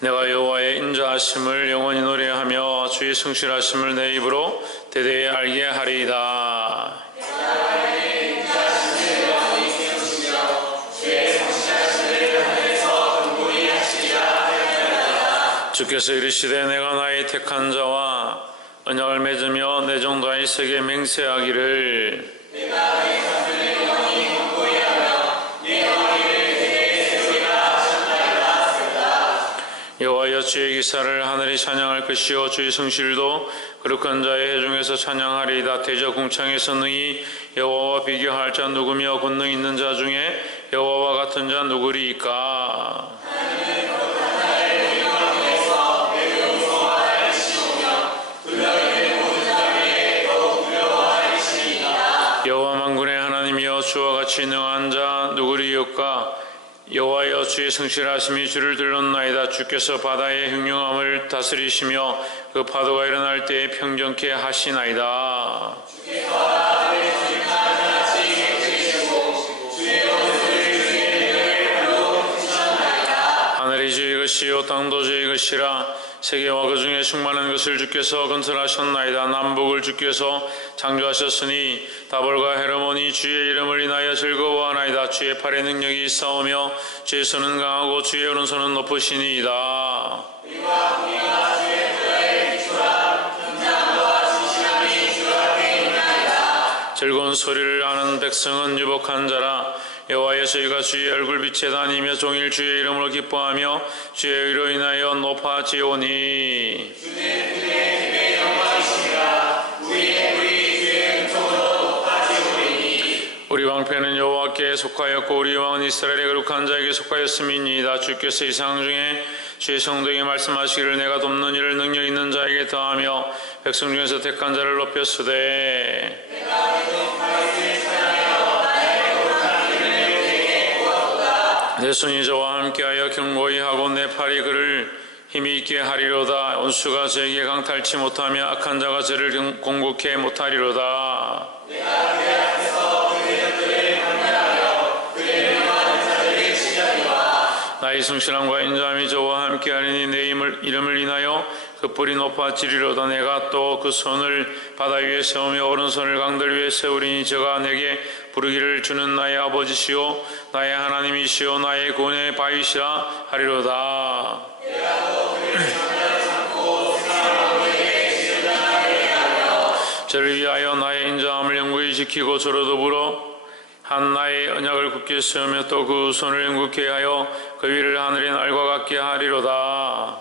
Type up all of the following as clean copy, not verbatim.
내가 여호와의 인자하심을 영원히 노래하며 주의 성실하심을 내 입으로 대대에 알게 하리이다. 주께서 이르시되 내가 나의 택한 자와 언약을 맺으며 내 종도 다윗에게 맹세하기를 여호와여 주의 기사를 하늘이 찬양할 것이요 주의 성실도 거룩한 자의 회중에서 찬양하리이다. 대저 궁창에서 능히 여호와와 비교할 자 누구며 권능 있는 자 중에 여호와와 같은 자 누구리이까? 여호와 만군의 하나님이여 주와 같이 능한 자 누구리이까? 여호와여 주의 성실하심이 주를 들렀나이다. 주께서 바다의 흉흉함을 다스리시며 그 파도가 일어날 때에 평정케 하시나이다. 하늘이 주의 것이요 땅도 주의 것이라. 세계와 그 중에 충만한 것을 주께서 건설하셨나이다. 남북을 주께서 창조하셨으니 다볼과 헤르몬이 주의 이름을 인하여 즐거워하나이다. 주의 팔에 능력이 있사오며 주의 손은 강하고 주의 오른손은 높으시니이다. 즐거운 소리를 아는 백성은 유복한 자라. 여호와여 저희가 주의 얼굴빛에 다니며 종일 주의 이름으로 기뻐하며 주의 의로 인하여 높아지오니. 우리 왕편은 여호와께 속하였고 우리 왕은 이스라엘의 거룩한 자에게 속하였음이니이다. 주께서 이상 중에 주의 성도에게 말씀하시기를 내가 돕는 일을 능력 있는 자에게 더하며 백성 중에서 택한 자를 높였으되 내 손이 저와 함께하여 견고히 하고 내 팔이 그를 힘이 있게 하리로다. 온수가 저에게 강탈치 못하며 악한 자가 저를 공격해 못하리로다. 나의 성실함과 인자함이 저와 함께하리니 내 이름을 인하여 그 뿔이 높아지리로다. 내가 또 그 손을 바다 위에 세우며 오른손을 강들 위에 세우리니 저가 내게 부르기를 주는 나의 아버지시오 나의 하나님이시오 나의 구원의 바위시라 하리로다. 저를 위하여 나의 인자함을 영구히 지키고 저로 더불어 한 나의 언약을 굳게 세우며 또 그 손을 영국케 하여 그 위를 하늘의 날과 같게 하리로다.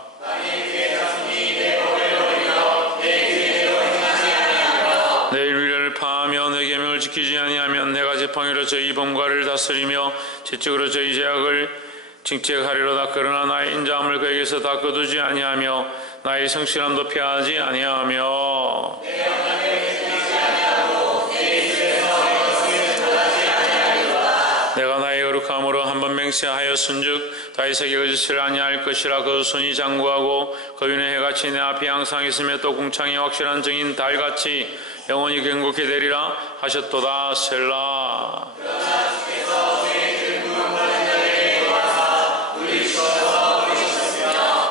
내 일위를 파하며 내 계명을 지키지 아니하면 내가 지팡이로 저희 범과를 다스리며 지적으로 저희 죄악을 징책하리로다. 그러나 나의 인자함을 그에게서 다 거두지 아니하며 나의 성실함도 피하지 아니하며 내가 나의 거룩함으로 한번 맹세하였은즉 다윗에게 거짓을 아니할 것이라. 그 손이 장구하고 그 위는 해같이 내 앞에 항상 있으며 또 궁창이 확실한 증인 달같이 영원히 견고케 되리라 하셨도다. 셀라.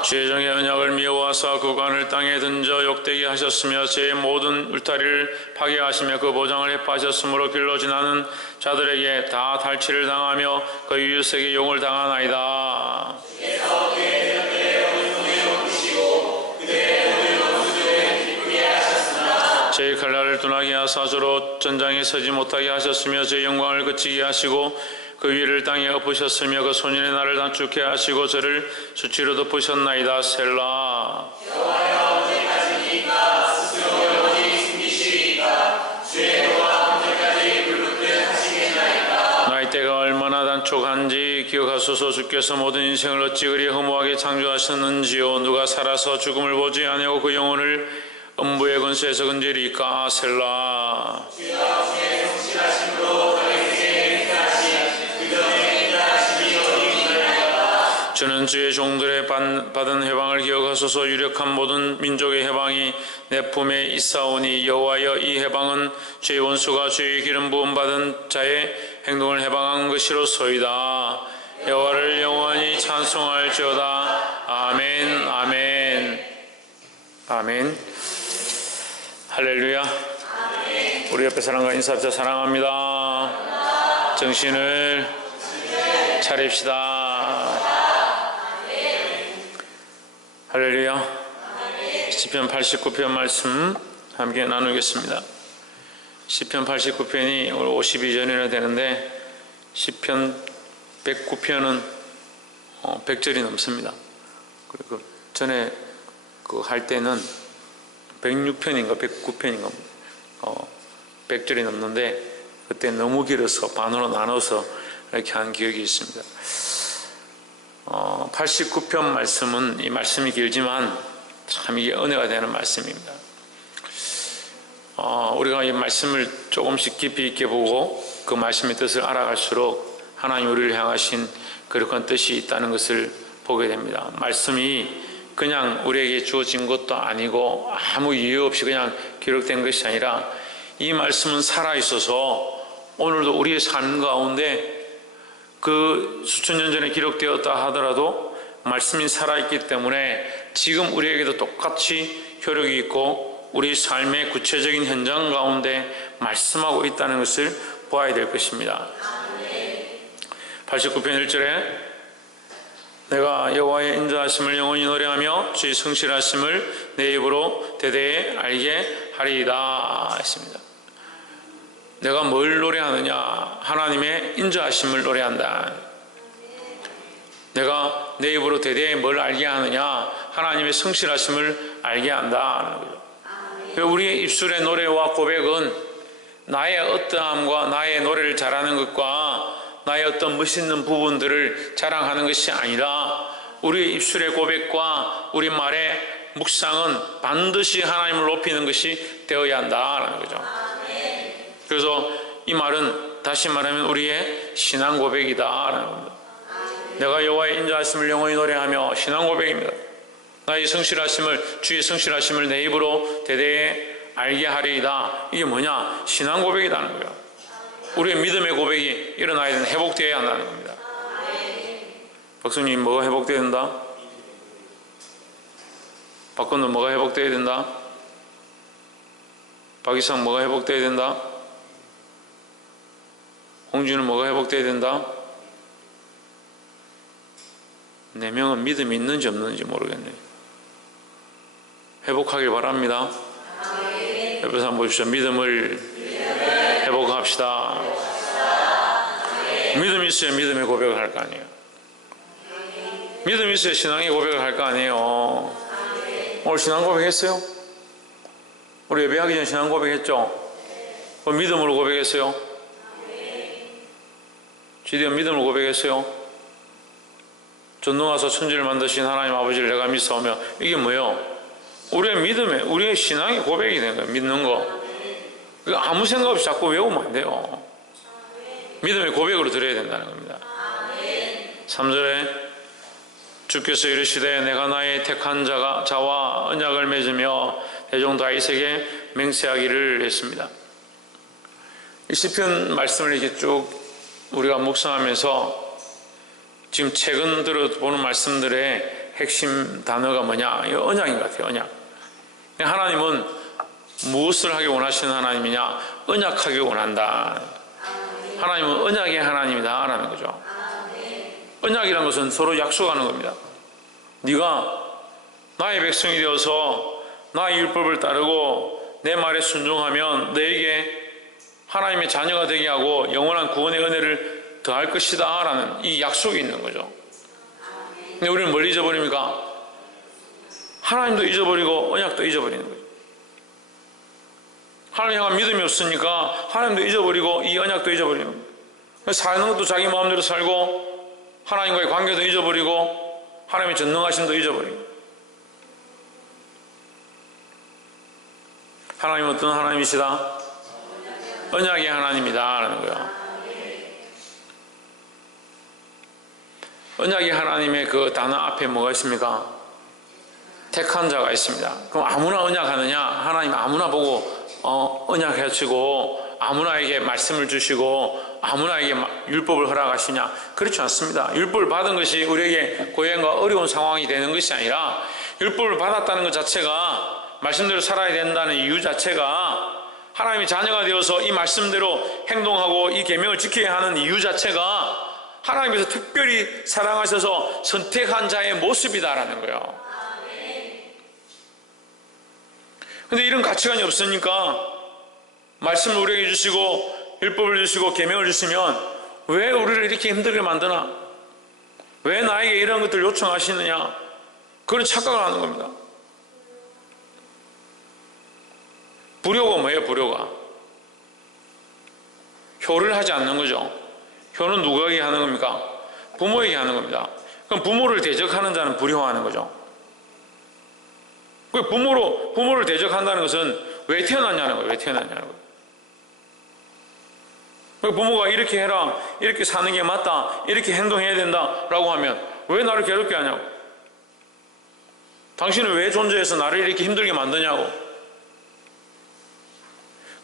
주의 종의 언약을 미워하사 그 관을 땅에 던져 욕되게 하셨으며 제 모든 울타리를 파괴하시며 그 보장을 해파하셨으므로 길로 지나는 자들에게 다 탈취를 당하며 그 이웃에게 용을 당하나이다. 제 칼날을 둔하게 하사 저로 전장에 서지 못하게 하셨으며 제 영광을 그치게 하시고 그 위를 땅에 엎으셨으며 그 소년의 날을 단축해 하시고 저를 수치로 덮으셨나이다. 셀라. 나의 때가 얼마나 단축한지 기억하소서. 주께서 모든 인생을 어찌 그리 허무하게 창조하셨는지요. 누가 살아서 죽음을 보지 아니하고 그 영혼을 음부의 근처에서 건지리까. 셀라. 주는 주의 종들의 받은 해방을 기억하소서. 유력한 모든 민족의 해방이 내 품에 있사오니 여호와여 이 해방은 주의 원수가 주의 기름 부음 받은 자의 행동을 해방한 것이로소이다. 여호와를 영원히 찬송할지어다. 아멘, 아멘, 아멘. 할렐루야. 우리 옆에 사람과 인사합시다. 사랑합니다. 정신을 차립시다. 할렐루야. 시편 89편 말씀 함께 나누겠습니다. 시편 89편이 오늘 52전이나 되는데 시편 109편은 100절이 넘습니다. 그리고 전에 할 때는 106편인가 109편인가 100절이 넘는데 그때 너무 길어서 반으로 나눠서 이렇게 한 기억이 있습니다. 89편 말씀은 이 말씀이 길지만 참 이게 은혜가 되는 말씀입니다. 우리가 이 말씀을 조금씩 깊이 있게 보고 그 말씀의 뜻을 알아갈수록 하나님 우리를 향하신 거룩한 뜻이 있다는 것을 보게 됩니다. 말씀이 그냥 우리에게 주어진 것도 아니고 아무 이유 없이 그냥 기록된 것이 아니라 이 말씀은 살아있어서 오늘도 우리의 삶 가운데 그 수천 년 전에 기록되었다 하더라도 말씀이 살아있기 때문에 지금 우리에게도 똑같이 효력이 있고 우리 삶의 구체적인 현장 가운데 말씀하고 있다는 것을 보아야 될 것입니다. 89편 1절에 내가 여호와의 인자하심을 영원히 노래하며 주의 성실하심을 내 입으로 대대에 알게 하리이다 했습니다. 내가 뭘 노래하느냐? 하나님의 인자하심을 노래한다. 내가 내 입으로 대대에 뭘 알게 하느냐? 하나님의 성실하심을 알게 한다. 우리의 입술의 노래와 고백은 나의 어떠함과 나의 노래를 잘하는 것과 나의 어떤 멋있는 부분들을 자랑하는 것이 아니라 우리의 입술의 고백과 우리 말의 묵상은 반드시 하나님을 높이는 것이 되어야 한다는 거죠. 그래서 이 말은 다시 말하면 우리의 신앙 고백이다라는 겁니다. 내가 여호와의 인자하심을 영원히 노래하며 신앙 고백입니다. 나의 성실하심을 주의 성실하심을 내 입으로 대대에 알게 하리이다. 이게 뭐냐? 신앙 고백이라는 거예요. 우리의 믿음의 고백이 일어나야 되는, 회복되어야 한다는 겁니다. 박수님, 뭐가 회복되어야 된다? 박건도 뭐가 회복되어야 된다? 박이상 뭐가 회복되어야 된다? 홍준은 뭐가 회복되어야 된다? 4명은 믿음이 있는지 없는지 모르겠네요. 회복하길 바랍니다. 옆에서 한번 보십시오. 믿음을 회복합시다. 믿음이 있어야 믿음의 고백을 할 거 아니에요. 믿음이 있어야 신앙의 고백을 할 거 아니에요. 오늘 신앙 고백했어요? 우리 예배하기 전에 신앙 고백했죠? 믿음으로 고백했어요? 지디언 믿음으로 고백했어요? 전능하사 천지를 만드신 하나님 아버지를 내가 믿사오며. 이게 뭐예요? 우리의 믿음에, 우리의 신앙의 고백이 되는 거예요. 믿는 거. 아무 생각 없이 자꾸 외우면 안 돼요. 믿음의 고백으로 드려야 된다는 겁니다. 3절에 주께서 이르시되 내가 나의 택한 자와 언약을 맺으며 대종 다윗에게 맹세하기를 했습니다. 이 시편 말씀을 이렇게 쭉 우리가 묵상하면서 지금 최근 들어보는 말씀들의 핵심 단어가 뭐냐? 이 언약인 것 같아요. 언약. 하나님은 무엇을 하기 원하시는 하나님이냐? 언약하기 원한다. 하나님은 언약의 하나님이다 라는 거죠. 언약이라는 것은 서로 약속하는 겁니다. 네가 나의 백성이 되어서 나의 율법을 따르고 내 말에 순종하면 너에게 하나님의 자녀가 되게 하고 영원한 구원의 은혜를 더할 것이다 라는 이 약속이 있는 거죠. 근데 우리는 뭘 잊어버립니까? 하나님도 잊어버리고 언약도 잊어버리는 거죠. 하나님 향한 믿음이 없으니까 하나님도 잊어버리고 이 언약도 잊어버리는 거예요. 사는 것도 자기 마음대로 살고 하나님과의 관계도 잊어버리고 하나님의 전능하심도 잊어버리고. 하나님은 어떤 하나님이시다? 언약의 하나님이다 라는 거예요. 언약의 하나님의 그 단어 앞에 뭐가 있습니까? 택한 자가 있습니다. 그럼 아무나 언약하느냐? 하나님 아무나 보고 언약해치고 아무나에게 말씀을 주시고 아무나에게 율법을 허락하시냐? 그렇지 않습니다. 율법을 받은 것이 우리에게 고행과 어려운 상황이 되는 것이 아니라 율법을 받았다는 것 자체가 말씀대로 살아야 된다는 이유 자체가 하나님의 자녀가 되어서 이 말씀대로 행동하고 이 계명을 지켜야 하는 이유 자체가 하나님께서 특별히 사랑하셔서 선택한 자의 모습이다라는 거예요. 근데 이런 가치관이 없으니까 말씀을 우리에게 주시고 율법을 주시고 계명을 주시면 왜 우리를 이렇게 힘들게 만드나? 왜 나에게 이런 것들을 요청하시느냐? 그런 착각을 하는 겁니다. 불효가 뭐예요? 불효가 효를 하지 않는 거죠. 효는 누구에게 하는 겁니까? 부모에게 하는 겁니다. 그럼 부모를 대적하는 자는 불효하는 거죠. 부모를 대적한다는 것은 왜 태어났냐는 거예요. 왜 태어났냐는 거예요. 부모가 이렇게 해라, 이렇게 사는 게 맞다, 이렇게 행동해야 된다라고 하면 왜 나를 괴롭게 하냐고. 당신은 왜 존재해서 나를 이렇게 힘들게 만드냐고.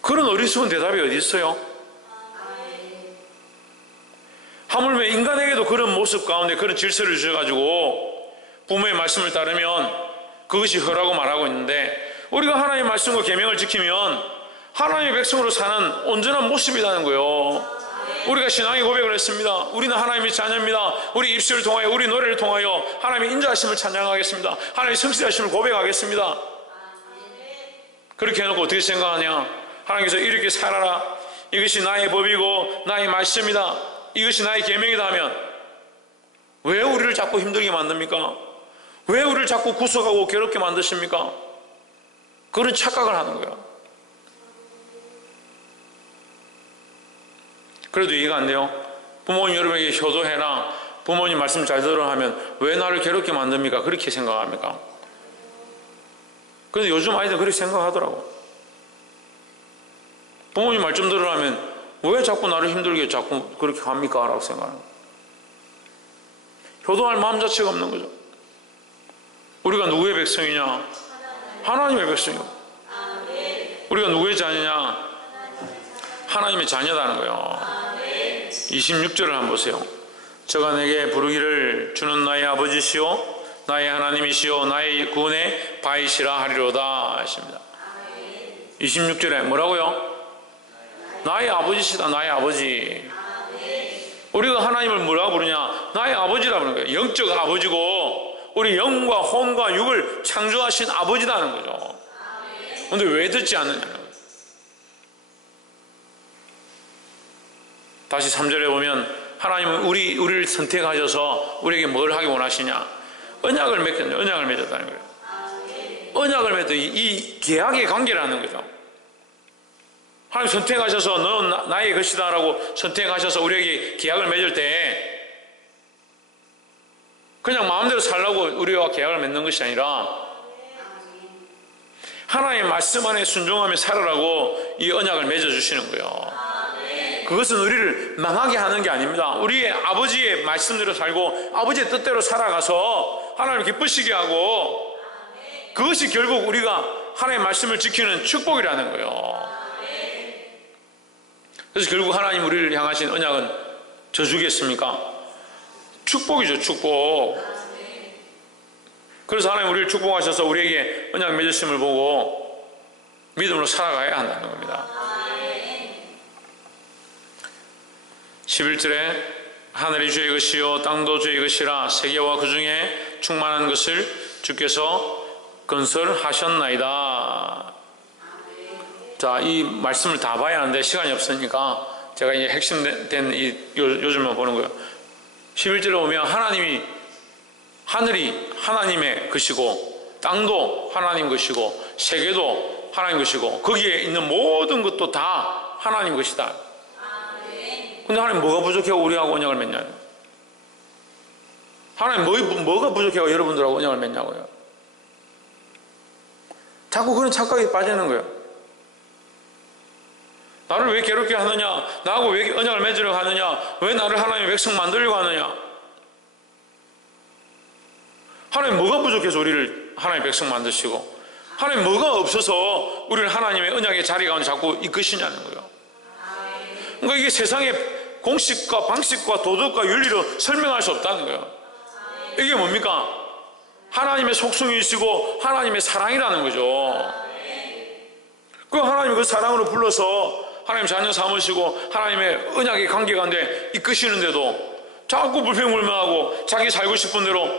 그런 어리석은 대답이 어디 있어요? 하물며 인간에게도 그런 모습 가운데 그런 질서를 주셔가지고 부모의 말씀을 따르면 그것이 허라고 말하고 있는데, 우리가 하나님의 말씀과 계명을 지키면 하나님의 백성으로 사는 온전한 모습이라는 거예요. 우리가 신앙의 고백을 했습니다. 우리는 하나님의 자녀입니다. 우리 입술을 통하여, 우리 노래를 통하여 하나님의 인자하심을 찬양하겠습니다. 하나님의 성실하심을 고백하겠습니다. 그렇게 해놓고 어떻게 생각하냐? 하나님께서 이렇게 살아라, 이것이 나의 법이고 나의 말씀이다, 이것이 나의 계명이다 하면 왜 우리를 자꾸 힘들게 만듭니까? 왜 우리를 자꾸 구속하고 괴롭게 만드십니까? 그런 착각을 하는 거예요. 그래도 이해가 안 돼요. 부모님 여러분에게 효도해라, 부모님 말씀 잘 들으라 하면 왜 나를 괴롭게 만듭니까? 그렇게 생각합니까? 그런데 요즘 아이들 그렇게 생각하더라고. 부모님 말 좀 들으라 하면 왜 자꾸 나를 힘들게 자꾸 그렇게 합니까? 라고 생각하는 거예요. 효도할 마음 자체가 없는 거죠. 우리가 누구의 백성이냐? 하나님의 백성이고. 우리가 누구의 자녀냐? 하나님의 자녀다는 거예요. 26절을 한번 보세요. 저가 내게 부르기를 주는 나의 아버지시오 나의 하나님이시오 나의 구원의 바이시라 하리로다 하십니다. 26절에 뭐라고요? 나의 아버지시다. 나의 아버지. 우리가 하나님을 뭐라고 부르냐? 나의 아버지라고 부르는 거예요. 영적 아버지고 우리 영과 혼과 육을 창조하신 아버지라는 거죠. 그런데 왜 듣지 않느냐는 거예요. 다시 3절에 보면 하나님은 우리를 선택하셔서 우리에게 뭘 하기 원하시냐? 언약을 맺겠냐? 언약을 맺었다는 거예요. 언약을 맺었다. 이 계약의 관계라는 거죠. 하나님 선택하셔서 너는 나의 것이다 라고 선택하셔서 우리에게 계약을 맺을 때 그냥 마음대로 살라고 우리와 계약을 맺는 것이 아니라 하나님의 말씀 안에 순종하며 살아라고 이 언약을 맺어주시는 거예요. 그것은 우리를 망하게 하는 게 아닙니다. 우리의 아버지의 말씀대로 살고 아버지의 뜻대로 살아가서 하나님을 기쁘시게 하고 그것이 결국 우리가 하나님의 말씀을 지키는 축복이라는 거예요. 그래서 결국 하나님 우리를 향하신 언약은 저주겠습니까? 축복이죠. 축복. 그래서 하나님 우리를 축복하셔서 우리에게 언약 맺으심을 보고 믿음으로 살아가야 한다는 겁니다. 11절에 하늘이 주의 것이요 땅도 주의 것이라 세계와 그 중에 충만한 것을 주께서 건설하셨나이다. 자, 이 말씀을 다 봐야 하는데 시간이 없으니까 제가 이제 핵심된 요즘만 보는 거예요. 11절에 보면 하늘이 하나님의 것이고 땅도 하나님 것이고 세계도 하나님 것이고 거기에 있는 모든 것도 다 하나님 것이다. 근데 하나님 뭐가 부족해서 우리하고 언약을 맺냐고. 하나님 뭐가 부족해서 여러분들하고 언약을 맺냐고요. 자꾸 그런 착각에 빠지는 거예요. 나를 왜 괴롭게 하느냐, 나하고 왜 언약을 맺으려고 하느냐, 왜 나를 하나님의 백성 만들려고 하느냐. 하나님 뭐가 부족해서 우리를 하나님의 백성 만드시고 하나님 뭐가 없어서 우리를 하나님의 언약의 자리 가운데 자꾸 이끄시냐는 거예요. 그러니까 이게 세상의 공식과 방식과 도덕과 윤리로 설명할 수 없다는 거예요. 이게 뭡니까? 하나님의 속성이시고 하나님의 사랑이라는 거죠. 그 하나님이 그 사랑으로 불러서 하나님 자녀 삼으시고 하나님의 언약의 관계 가운데 이끄시는데도 자꾸 불평불만하고 자기 살고 싶은 대로,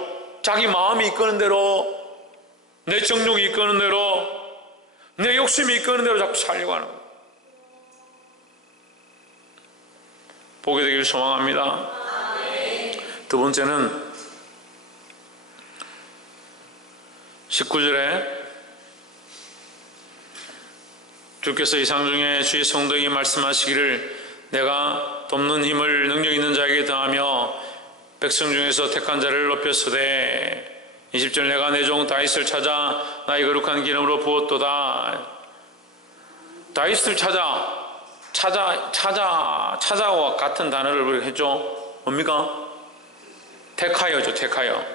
자기 마음이 이끄는 대로, 내 정욕이 이끄는 대로, 내 욕심이 이끄는 대로 자꾸 살려고 하는 거예요. 보게 되길 소망합니다. 두 번째는 19절에 주께서 이상 중에 주의 성도에게 말씀하시기를 내가 돕는 힘을 능력 있는 자에게 더하며 백성 중에서 택한 자를 높였으되 20절 내가 내 종 다윗을 찾아 나의 거룩한 기름으로 부었도다. 다윗을 찾아와 같은 단어를 우리가 했죠. 뭡니까? 택하여죠. 택하여.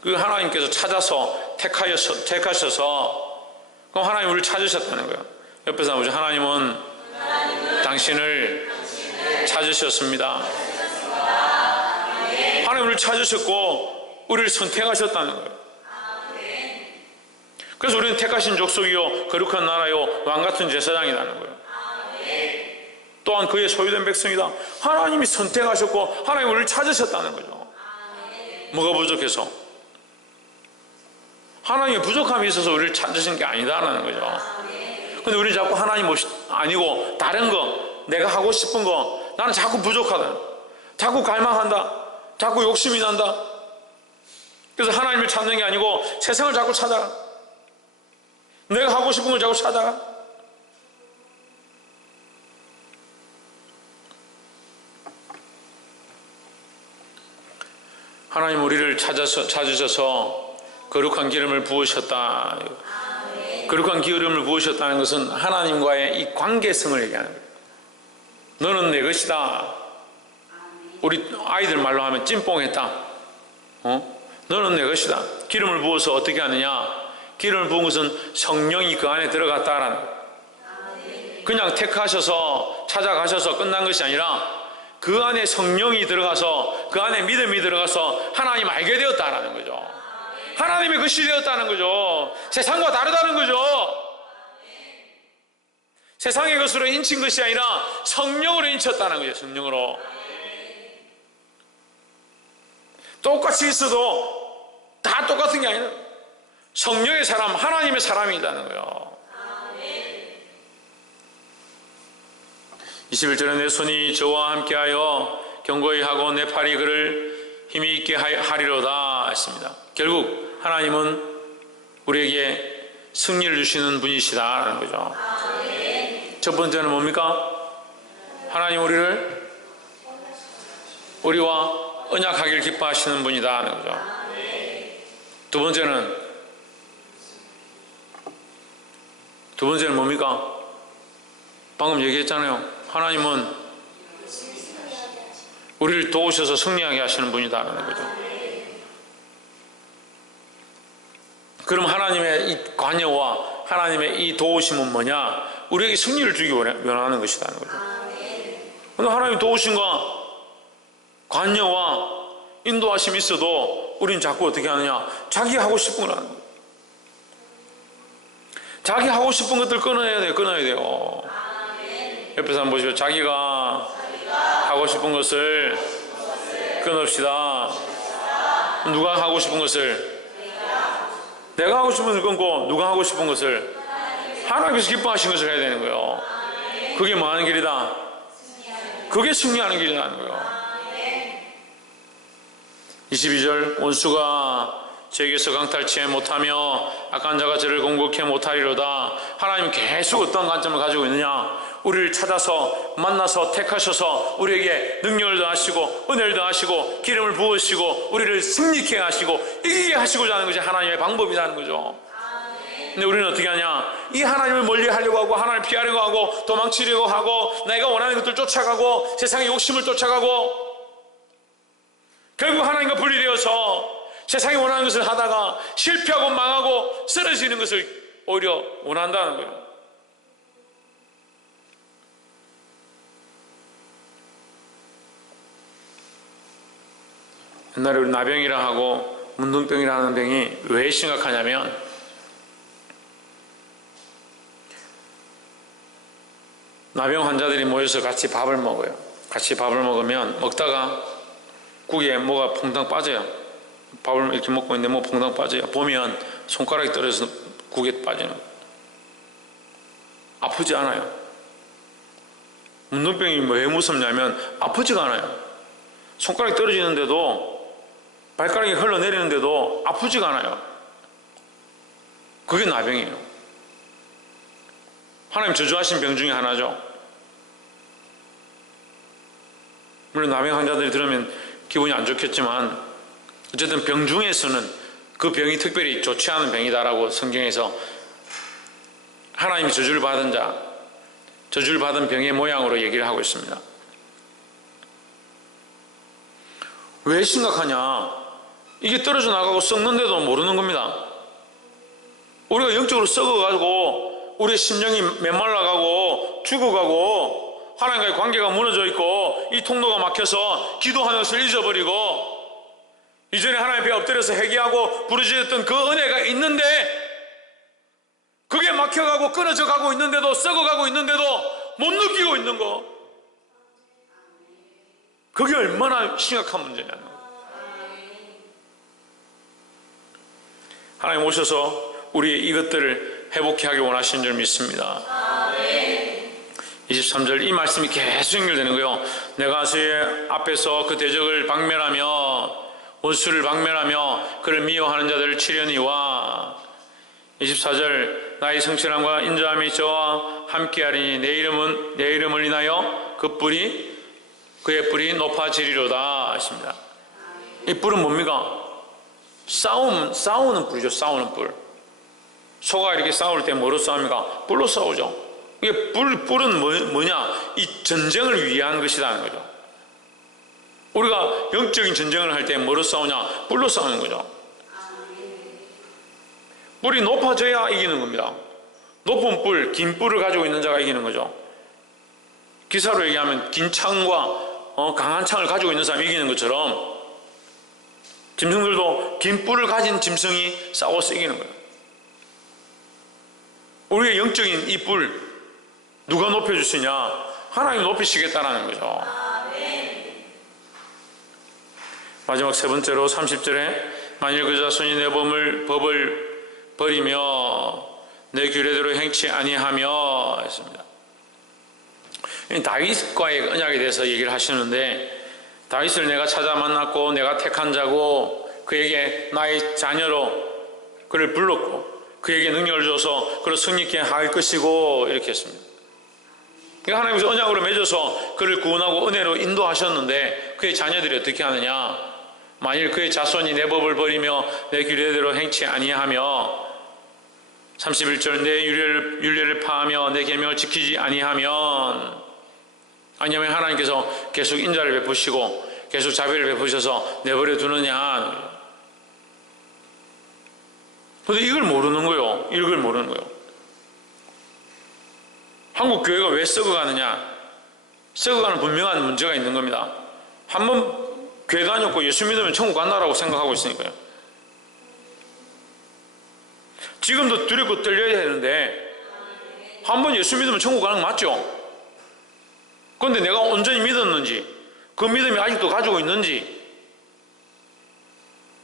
그 하나님께서 찾아서 택하셔서 그럼 하나님 우리를 찾으셨다는 거예요. 옆에서 아버지 하나님은 당신을 찾으셨습니다. 하나님 우리를 찾으셨고 우리를 선택하셨다는 거예요. 그래서 우리는 택하신 족속이요 거룩한 나라요 왕같은 제사장이라는 거예요. 또한 그의 소유된 백성이다. 하나님이 선택하셨고 하나님 우리를 찾으셨다는 거죠. 뭐가 부족해서? 하나님의 부족함이 있어서 우리를 찾으신 게 아니다라는 거죠. 근데 우리 자꾸 하나님 아니고 다른 거, 내가 하고 싶은 거, 나는 자꾸 부족하다, 자꾸 갈망한다, 자꾸 욕심이 난다. 그래서 하나님을 찾는 게 아니고 세상을 자꾸 찾아가, 내가 하고 싶은 걸 자꾸 찾아가. 하나님 우리를 찾으셔서 거룩한 기름을 부으셨다. 거룩한 기름을 부으셨다는 것은 하나님과의 이 관계성을 얘기하는 거예요. 너는 내 것이다. 우리 아이들 말로 하면 찐뽕했다. 너는 내 것이다. 기름을 부어서 어떻게 하느냐? 기름을 부은 것은 성령이 그 안에 들어갔다라는 거예요. 그냥 택하셔서 찾아가셔서 끝난 것이 아니라 그 안에 성령이 들어가서 그 안에 믿음이 들어가서 하나님 알게 되었다라는 거죠. 하나님의 것이 되었다는 거죠. 세상과 다르다는 거죠. 세상의 것으로 인친 것이 아니라 성령으로 인쳤다는 거죠. 성령으로. 똑같이 있어도 다 똑같은 게 아니라 성령의 사람, 하나님의 사람이라는 거예요. 21절에 내 손이 저와 함께하여 견고히 하고 내 팔이 그를 힘이 있게 하리로다 했습니다. 결국 하나님은 우리에게 승리를 주시는 분이시다라는 거죠. 첫 번째는 뭡니까? 하나님 우리와 언약하기를 기뻐하시는 분이다 하는 거죠. 두 번째는 뭡니까? 방금 얘기했잖아요. 하나님은 우리를 도우셔서 승리하게 하시는 분이다라는 거죠. 그럼 하나님의 이 관여와 하나님의 이 도우심은 뭐냐? 우리에게 승리를 주기 원하는 것이라는 거죠. 그런데 하나님 도우심과 관여와 인도하심이 있어도 우리는 자꾸 어떻게 하느냐? 자기 하고 싶은 걸 하는 거예요. 자기 하고 싶은 것들 끊어야 돼요. 옆에서 한번 보시죠. 자기가 하고 싶은 것을 끊읍시다. 누가 하고 싶은 것을? 내가 하고 싶은 것을 끊고 누가 하고 싶은 것을? 하나님께서 기뻐하신 것을 해야 되는 거예요. 그게 뭐 하는 길이다? 그게 승리하는 길이라는 거예요. 22절 원수가 제게서 강탈치 못하며 악한 자가 저를 공격해 못하리로다. 하나님은 계속 어떤 관점을 가지고 있느냐? 우리를 찾아서 만나서 택하셔서 우리에게 능력을 더하시고 은혜를 더하시고 기름을 부으시고 우리를 승리케 하시고 이기게 하시고자 하는 것이 하나님의 방법이라는 거죠. 근데 우리는 어떻게 하냐? 이 하나님을 멀리 하려고 하고 하나님을 피하려고 하고 도망치려고 하고 내가 원하는 것들 쫓아가고 세상의 욕심을 쫓아가고 결국 하나님과 분리되어서 세상이 원하는 것을 하다가 실패하고 망하고 쓰러지는 것을 오히려 원한다는 거예요. 옛날에 우리 나병이라 하고 문둥병이라 하는 병이 왜 심각하냐면 나병 환자들이 모여서 같이 밥을 먹어요. 같이 밥을 먹으면 먹다가 국에 뭐가 퐁당 빠져요. 밥을 이렇게 먹고 있는데 뭐 퐁당 빠져요. 보면 손가락이 떨어져서 국에 빠지는 거예요. 아프지 않아요. 문둥병이 왜 무섭냐면 아프지가 않아요. 손가락이 떨어지는데도 발가락이 흘러내리는데도 아프지가 않아요. 그게 나병이에요. 하나님 저주하신 병 중에 하나죠. 물론 나병 환자들이 들으면 기분이 안 좋겠지만 어쨌든 병 중에서는 그 병이 특별히 좋지 않은 병이다라고 성경에서 하나님이 저주를 받은 자, 저주를 받은 병의 모양으로 얘기를 하고 있습니다. 왜 심각하냐? 이게 떨어져 나가고 썩는데도 모르는 겁니다. 우리가 영적으로 썩어가지고 우리의 심령이 메말라가고 죽어가고 하나님과의 관계가 무너져 있고 이 통로가 막혀서 기도하는 것을 잊어버리고 이전에 하나님 배 엎드려서 회개하고 부르짖었던 그 은혜가 있는데 그게 막혀가고 끊어져 가고 있는데도 썩어가고 있는데도 못 느끼고 있는 거, 그게 얼마나 심각한 문제냐는 거예요. 하나님 오셔서 우리 이것들을 회복케 하기 원하시는 줄 믿습니다. 23절 이 말씀이 계속 연결되는 거예요. 내가 주의 앞에서 그 대적을 박멸하며 원수를 박멸하며 그를 미워하는 자들을 치려니와 24절 나의 성실함과 인자함이 저와 함께하리니 내 이름을 인하여 그의 뿔이 높아지리로다 하십니다. 이 뿔은 뭡니까? 싸우는 뿔이죠. 싸우는 뿔. 소가 이렇게 싸울 때 뭐로 싸웁니까? 뿔로 싸우죠. 이게 뿔은 뭐냐? 이 전쟁을 위한 것이라는 거죠. 우리가 영적인 전쟁을 할 때 뭐로 싸우냐? 뿔로 싸우는 거죠. 뿔이 높아져야 이기는 겁니다. 높은 뿔, 긴 뿔을 가지고 있는 자가 이기는 거죠. 기사로 얘기하면 긴 창과 강한 창을 가지고 있는 사람이 이기는 것처럼 짐승들도 긴 뿔을 가진 짐승이 싸워서 이기는 거예요. 우리의 영적인 이 뿔 누가 높여주시냐? 하나님이 높이시겠다라는 거죠. 마지막 세 번째로 30절에 만일 그 자손이 내 법을 버리며 내 규례대로 행치 아니하며 했습니다. 다윗과의 언약에 대해서 얘기를 하시는데 다윗을 내가 찾아 만났고 내가 택한 자고 그에게 나의 자녀로 그를 불렀고 그에게 능력을 줘서 그를 승리케 할 것이고 이렇게 했습니다. 그러니까 하나님께서 언약으로 맺어서 그를 구원하고 은혜로 인도하셨는데 그의 자녀들이 어떻게 하느냐? 만일 그의 자손이 내 법을 버리며 내 규례대로 행치 아니하며 31절 내 율례를 파하며 내 계명을 지키지 아니하면 하나님께서 계속 인자를 베푸시고 계속 자비를 베푸셔서 내버려 두느냐. 그런데 이걸 모르는 거예요. 이걸 모르는 거예요. 한국 교회가 왜 썩어가느냐? 썩어가는 분명한 문제가 있는 겁니다. 한번 교회 다녔고 예수 믿으면 천국 간다라고 생각하고 있으니까요. 지금도 두렵고 떨려야 되는데 한번 예수 믿으면 천국 가는 거 맞죠? 그런데 내가 온전히 믿었는지 그 믿음이 아직도 가지고 있는지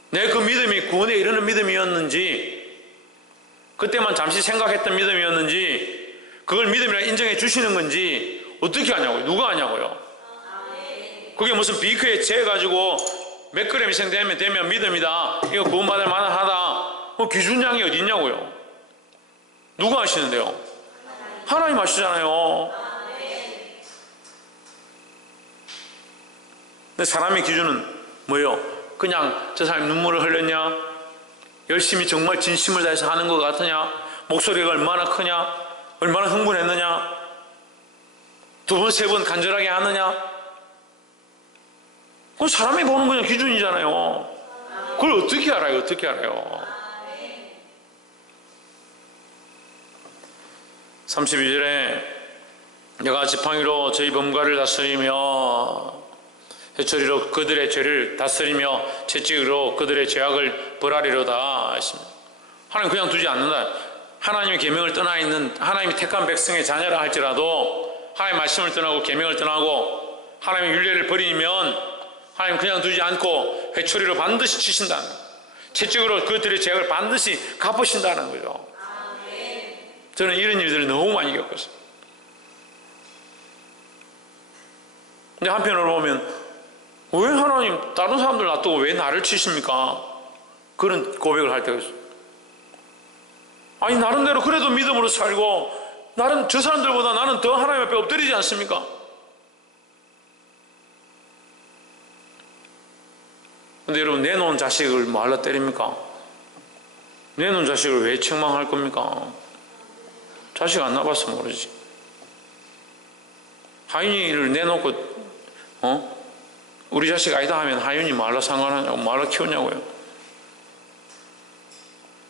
내 그 믿음이 구원에 이르는 믿음이었는지 그때만 잠시 생각했던 믿음이었는지 그걸 믿음이라 인정해 주시는 건지 어떻게 하냐고요? 누가 하냐고요? 그게 무슨 비크에 재가지고 몇 그램 희생되면 믿음이다. 이거 구원받을 만하다. 기준량이 어디 있냐고요? 누가 하시는데요? 하나님 하시잖아요. 근데 사람의 기준은 뭐예요? 그냥 저 사람이 눈물을 흘렸냐? 열심히 정말 진심을 다해서 하는 것 같으냐? 목소리가 얼마나 크냐? 얼마나 흥분했느냐? 두 번, 세 번 간절하게 하느냐? 그건 사람이 보는 그냥 기준이잖아요. 그걸 어떻게 알아요? 어떻게 알아요? 32절에 내가 지팡이로 저희 범가를 다스리며 회초리로 그들의 죄를 다스리며 채찍으로 그들의 죄악을 벌하리로다 했습니다. 하나님 그냥 두지 않는다. 하나님의 계명을 떠나 있는 하나님이 택한 백성의 자녀라 할지라도 하나님의 말씀을 떠나고 계명을 떠나고 하나님의 율례를 버리면 하나님 그냥 두지 않고 회초리로 반드시 치신다는 거예요. 채찍으로 그들의 죄악을 반드시 갚으신다는 거죠. 저는 이런 일들을 너무 많이 겪었어요. 근데 한편으로 보면 왜 하나님 다른 사람들 놔두고 왜 나를 치십니까? 그런 고백을 할 때가 있어요. 아니 나름대로 그래도 믿음으로 살고 나는 저 사람들보다 나는 더 하나님 앞에 엎드리지 않습니까? 근데 여러분 내놓은 자식을 뭐하러 때립니까? 내놓은 자식을 왜 책망할 겁니까? 자식 안 낳아봐서 모르지. 하윤이를 내놓고 우리 자식 아니다 하면 하윤이 뭐하러 상관하냐고 뭐하러 키우냐고요.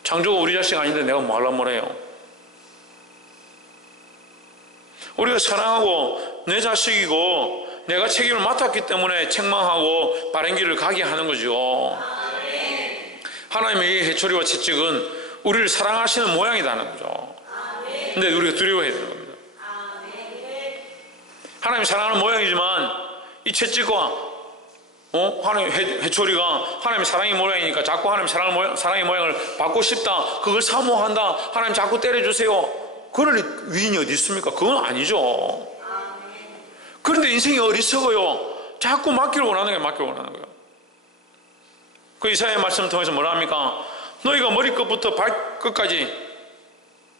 창조가 우리 자식 아닌데 내가 뭐하러 뭐래요. 우리가 사랑하고 내 자식이고 내가 책임을 맡았기 때문에 책망하고 바른 길을 가게 하는 거죠. 하나님의 이 회초리와 채찍은 우리를 사랑하시는 모양이라는 거죠. 근데 우리가 두려워해야 되는 겁니다. 하나님이 사랑하는 모양이지만 이 채찍과 하나님 회초리가 하나님의 사랑의 모양이니까 자꾸 하나님 사랑의 모양을 받고 싶다. 그걸 사모한다. 하나님 자꾸 때려주세요. 그럴 위인이 어디 있습니까? 그건 아니죠. 그런데 인생이 어리석어요. 자꾸 맡기를 원하는 거예요. 그 이사야의 말씀을 통해서 뭐라 합니까? 너희가 머리끝부터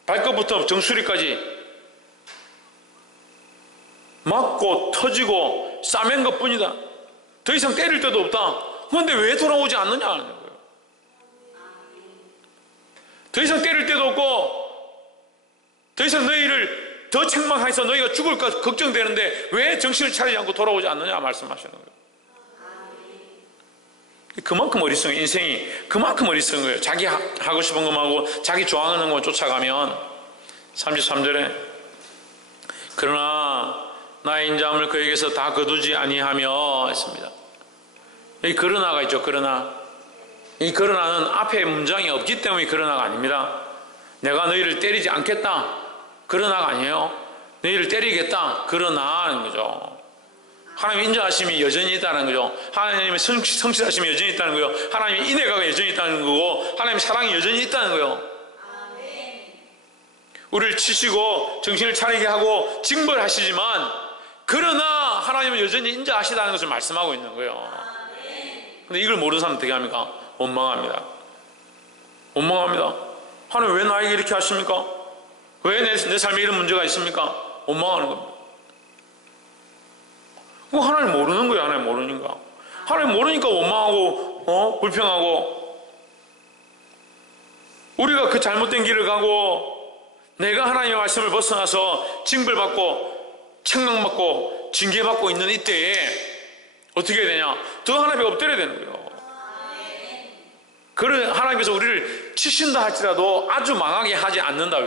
발끝부터 정수리까지 맞고 터지고 싸맨 것 뿐이다. 더 이상 때릴 데도 없다. 그런데 왜 돌아오지 않느냐는 거예요. 더 이상 때릴 데도 없고 더 이상 너희를 더 책망해서 너희가 죽을까 걱정되는데 왜 정신을 차리지 않고 돌아오지 않느냐 말씀하시는 거예요. 그만큼 어리석은 인생이 그만큼 어리석은 거예요. 자기 하고 싶은 것하고 자기 좋아하는 것만 쫓아가면 33절에 그러나 나의 인자함을 그에게서 다 거두지 아니하며 했습니다. 이 그러나가 있죠. 이 그러나는 앞에 문장이 없기 때문에 그러나가 아닙니다. 내가 너희를 때리지 않겠다. 그러나가 아니에요. 너희를 때리겠다. 그러나 하는 거죠. 하나님의 인자하심이 여전히 있다는 거죠. 하나님의 성실하심이 여전히 있다는 거예요. 하나님의 인애가 여전히 있다는 거고 하나님의 사랑이 여전히 있다는 거예요. 우리를 치시고 정신을 차리게 하고 징벌하시지만 그러나 하나님은 여전히 인자하시다는 것을 말씀하고 있는 거예요. 근데 이걸 모르는 사람은 어떻게 합니까? 원망합니다. 하나님 왜 나에게 이렇게 하십니까? 왜 내 삶에 이런 문제가 있습니까? 원망하는 겁니다. 그거 하나님 모르는 거예요. 하나님 모르니까. 하나님 모르니까 원망하고 불평하고 우리가 그 잘못된 길을 가고 내가 하나님의 말씀을 벗어나서 징벌받고 책망받고 징계받고 있는 이때에 어떻게 해야 되냐? 더 하나님 앞에 엎드려야 되는 거예요. 그런 하나님께서 우리를 치신다 할지라도 아주 망하게 하지 않는다.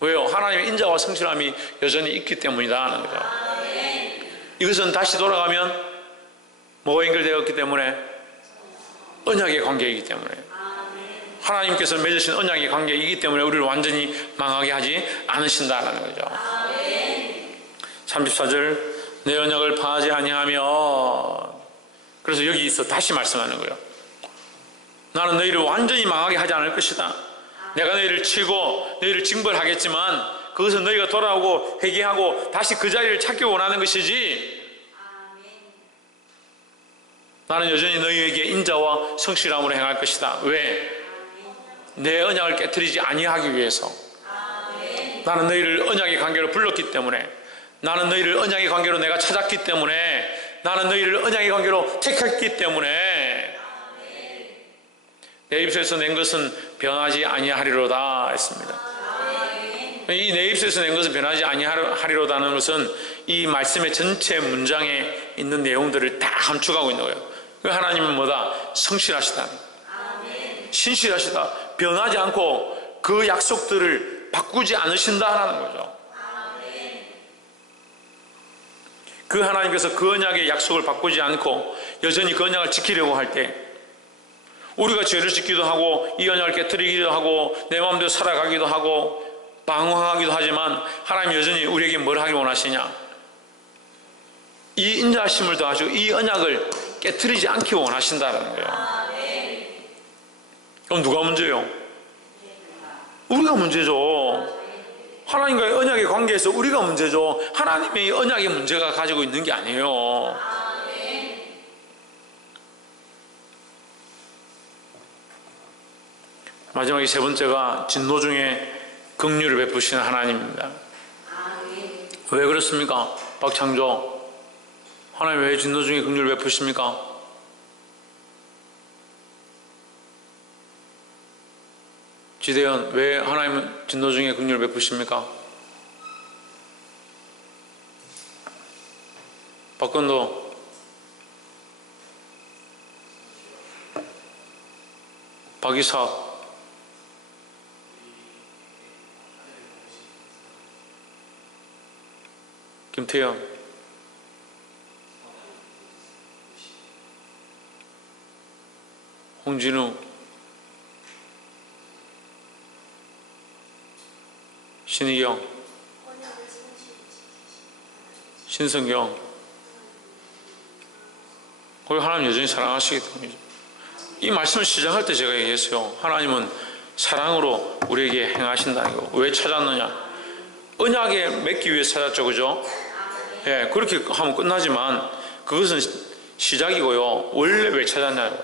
왜요? 하나님의 인자와 성실함이 여전히 있기 때문이다 하는 거죠. 이것은 다시 돌아가면 뭐가 연결되었기 때문에? 언약의 관계이기 때문에. 하나님께서 맺으신 언약의 관계이기 때문에 우리를 완전히 망하게 하지 않으신다는 거죠. 34절 내 언약을 파하지 아니하며 그래서 여기서 다시 말씀하는 거예요. 나는 너희를 완전히 망하게 하지 않을 것이다. 내가 너희를 치고 너희를 징벌하겠지만 그것은 너희가 돌아오고 회개하고 다시 그 자리를 찾기 원하는 것이지 나는 여전히 너희에게 인자와 성실함으로 행할 것이다. 왜? 내 언약을 깨트리지 아니하기 위해서. 나는 너희를 언약의 관계로 불렀기 때문에 나는 너희를 언약의 관계로 내가 찾았기 때문에 나는 너희를 언약의 관계로 택했기 때문에 내 입술에서 낸 것은 변하지 아니하리로다 했습니다. 이 내 입술에서 낸 것은 변하지 아니하리로다는 것은 이 말씀의 전체 문장에 있는 내용들을 다 감축하고 있는 거예요. 하나님은 뭐다? 성실하시다. 신실하시다. 변하지 않고 그 약속들을 바꾸지 않으신다라는 거죠. 그 하나님께서 그 언약의 약속을 바꾸지 않고 여전히 그 언약을 지키려고 할 때 우리가 죄를 짓기도 하고 이 언약을 깨뜨리기도 하고 내 마음대로 살아가기도 하고 방황하기도 하지만 하나님 여전히 우리에게 뭘 하기 원하시냐? 이 인자하심을 더하시고 이 언약을 깨뜨리지 않기 원하신다는 거예요. 그럼 누가 문제예요? 우리가 문제죠. 하나님과의 언약의 관계에서 우리가 문제죠. 하나님의 언약의 문제가 가지고 있는 게 아니에요. 마지막에 세 번째가 진노 중에 긍휼을 베푸시는 하나님입니다. 왜 그렇습니까? 박창조, 하나님 왜 진노 중에 긍휼을 베푸십니까? 지대현, 왜 하나님은 진노 중에 긍휼을 베푸십니까? 박건도, 박이삭, 김태현, 홍진우, 신희경, 신성경. 그걸 하나님 여전히 사랑하시기 때문이죠. 이 말씀을 시작할 때 제가 얘기했어요. 하나님은 사랑으로 우리에게 행하신다는 거. 왜 찾았느냐? 언약에 맺기 위해 찾았죠, 그죠? 예, 그렇게 하면 끝나지만 그것은 시작이고요. 원래 왜 찾았냐요?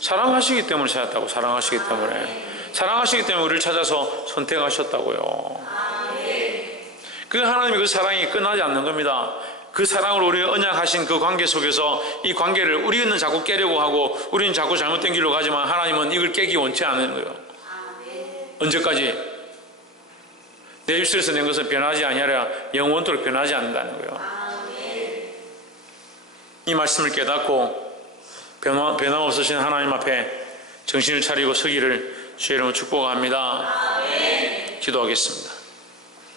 사랑하시기 때문에 찾았다고. 사랑하시기 때문에 우리를 찾아서 선택하셨다고요. 그 하나님의 그 사랑이 끝나지 않는 겁니다. 그 사랑으로 우리가 언약하신 그 관계 속에서 이 관계를 우리는 자꾸 깨려고 하고 우리는 자꾸 잘못된 길로 가지만 하나님은 이걸 깨기 원치 않는 거예요. 언제까지? 내 입술에서 낸 것은 변하지 아니하라 영원토록 변하지 않는다는 거예요. 이 말씀을 깨닫고 변함없으신 하나님 앞에 정신을 차리고 서기를 주의 이름으로 축복합니다. 기도하겠습니다.